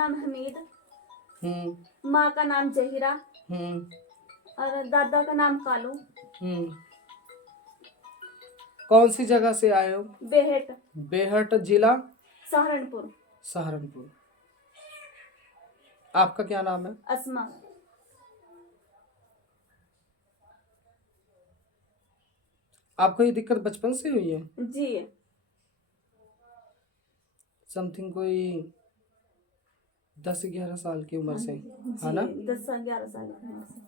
नाम हमीद, माँ का नाम जहीरा और दादा का नाम कालू। कौन सी जगह से आए हो? बेहट। बेहट जिला सहारनपुर। सहारनपुर। आपका क्या नाम है? अस्मा। आपको ये दिक्कत बचपन से हुई है? जी। समथिंग कोई 10-11 साल की उम्र से, है ना? 10-11 साल की उम्र से।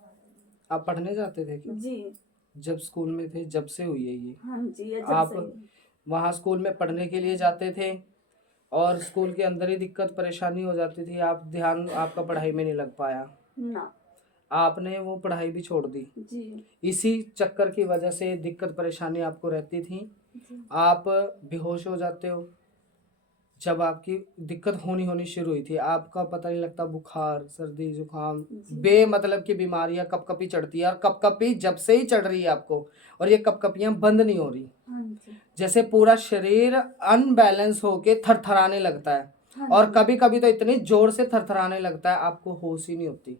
आप पढ़ने जाते थे क्या? जी। जब स्कूल में थे जब से हुई है ये? हाँ जी, ये जब आप से। वहाँ स्कूल में पढ़ने के लिए जाते थे और स्कूल के अंदर ही दिक्कत परेशानी हो जाती थी, आप ध्यान आपका पढ़ाई में नहीं लग पाया ना। आपने वो पढ़ाई भी छोड़ दी जी। इसी चक्कर की वजह से? दिक्कत परेशानी आपको रहती थी, आप बेहोश हो जाते हो। जब आपकी दिक्कत होनी शुरू हुई थी, आपका पता नहीं लगता, बुखार सर्दी जुकाम बेमतलब की बीमारियां कपकपी चढ़ती है, और कपकपी जब से ही चढ़ रही है आपको, और ये कपकपियां बंद नहीं हो रही, जैसे पूरा शरीर अनबैलेंस होके थरथराने लगता है, और कभी कभी तो इतनी जोर से थरथराने लगता है आपको होश ही नहीं होती।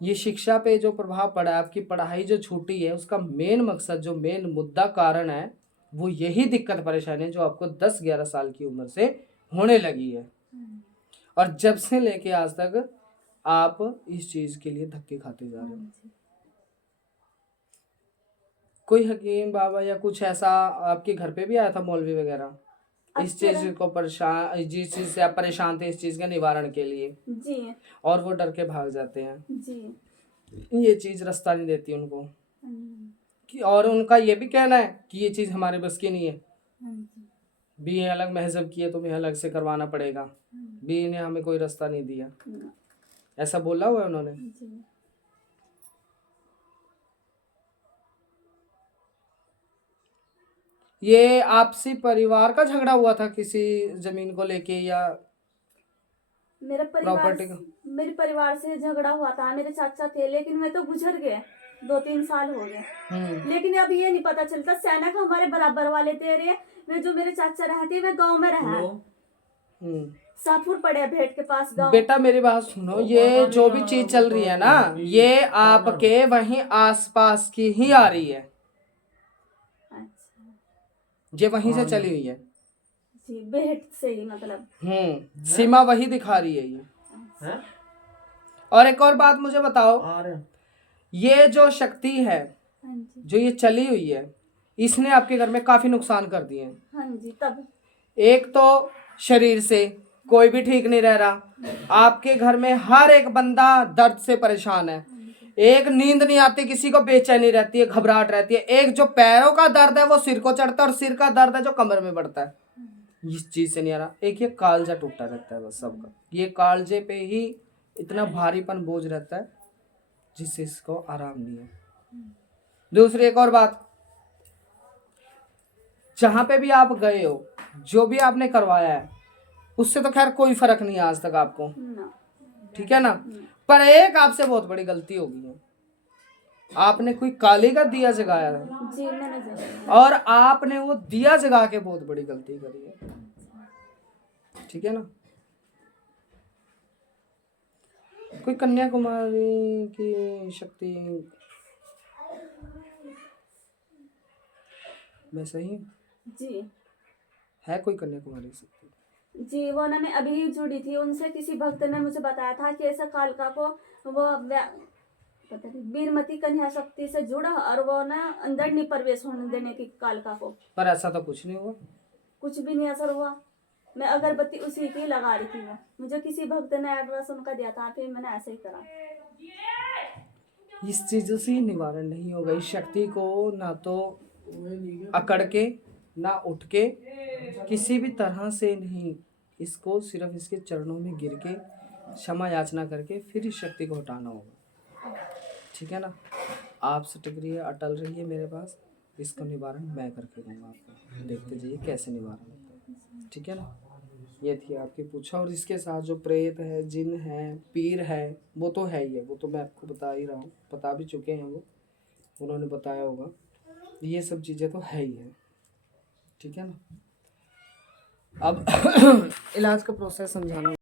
ये शिक्षा पे जो प्रभाव पड़ा है, आपकी पढ़ाई जो छूटी है, उसका मेन मकसद, जो मेन मुद्दा कारण है, वो यही दिक्कत परेशानी है जो आपको 10-11 साल की उम्र से होने लगी है, और जब से लेके आज तक आप इस चीज के लिए धक्के खाते जा रहे हो। कोई हकीम बाबा या कुछ ऐसा आपके घर पे भी आया था, मौलवी वगैरह, इस चीज को परेशान, जिस चीज से आप परेशान थे, इस चीज के निवारण के लिए? जी। और वो डर के भाग जाते हैं जी। ये चीज रास्ता नहीं देती उनको कि, और उनका ये भी कहना है कि ये चीज हमारे बस की नहीं है, बी ए अलग महजब की है, तुम्हें अलग से करवाना पड़ेगा, बी ने हमें कोई रास्ता नहीं दिया, ऐसा बोला हुआ है उन्होंने? ये आपसी परिवार का झगड़ा हुआ था किसी जमीन को लेके, या मेरे परिवार से झगड़ा हुआ था? मेरे चाचा थे, लेकिन मैं तो गुजर गए, 2-3 साल हो गए। लेकिन अब ये नहीं पता चलता, सैनिक हमारे बराबर वाले तेरे वे जो मेरे चाचा रहते, वे गांव में रहा सापुर पड़े भेट के पास गांव। बेटा मेरी बात सुनो, ये जो भी चीज चल रही है ना, ये आपके वहीं आसपास की ही आ रही है। ये वहीं से चली हुई है जी, भेट से ही मतलब। सीमा वही दिखा रही है ये। और एक और बात मुझे बताओ, ये जो शक्ति है जो ये चली हुई है, इसने आपके घर में काफी नुकसान कर दिए हैं। हाँ जी। तब एक तो शरीर से कोई भी ठीक नहीं रह रहा, आपके घर में हर एक बंदा दर्द से परेशान है, एक नींद नहीं आती, किसी को बेचैनी रहती है, घबराहट रहती है, एक जो पैरों का दर्द है वो सिर को चढ़ता है, और सिर का दर्द है जो कमर में बढ़ता है, इस चीज से नहीं आ रहा। एक ये कालजा टूटा रहता है बस सबका, ये कालजे पे ही इतना भारीपन बोझ रहता है जिससे इसको आराम नहीं है। दूसरी एक और बात, जहां पे भी आप गए हो, जो भी आपने करवाया है, उससे तो खैर कोई फर्क नहीं है आज तक आपको, ठीक है ना? पर एक आपसे बहुत बड़ी गलती हो गई है, आपने कोई काली का दिया जगाया है जी, मैंने जगाया, और आपने वो दिया जगा के बहुत बड़ी गलती करी है, ठीक है ना? कोई कन्याकुमारी की शक्ति, मैं सही जी है? कोई कन्याकुमारी की शक्ति जी, वो ना मैं अभी ही जुड़ी थी उनसे, किसी भक्त ने मुझे बताया था कि ऐसा कालका को वो पता नहीं बीरमती कन्या शक्ति से जुड़ा, और वो ना अंदर नहीं प्रवेश होने देने की कालका को। पर ऐसा तो कुछ नहीं हुआ, कुछ भी नहीं असर हुआ। मैं अगरबत्ती उसी की लगा रही थी, वो मुझे किसी भक्त ने एड्रेस उनका दिया था, फिर मैंने ऐसे ही करा। इस चीजों से निवारण नहीं होगा। इस शक्ति को ना तो अकड़ के, ना उठ के, किसी भी तरह से नहीं, इसको सिर्फ इसके चरणों में गिर के क्षमा याचना करके फिर इस शक्ति को हटाना होगा, ठीक है ना? आप सटक रही है, अटल रही है मेरे पास, इसका निवारण मैं करके दूंगा आपको, देखते जाइए कैसे निवारण होता है, ठीक है ना? ये थी आपकी पूछा। और इसके साथ जो प्रेत है, जिन है, पीर है, वो तो है ही है, वो तो मैं आपको बता ही रहा हूँ, बता भी चुके हैं वो, उन्होंने बताया होगा, ये सब चीज़ें तो है ही है, ठीक है ना? अब इलाज का प्रोसेस समझाना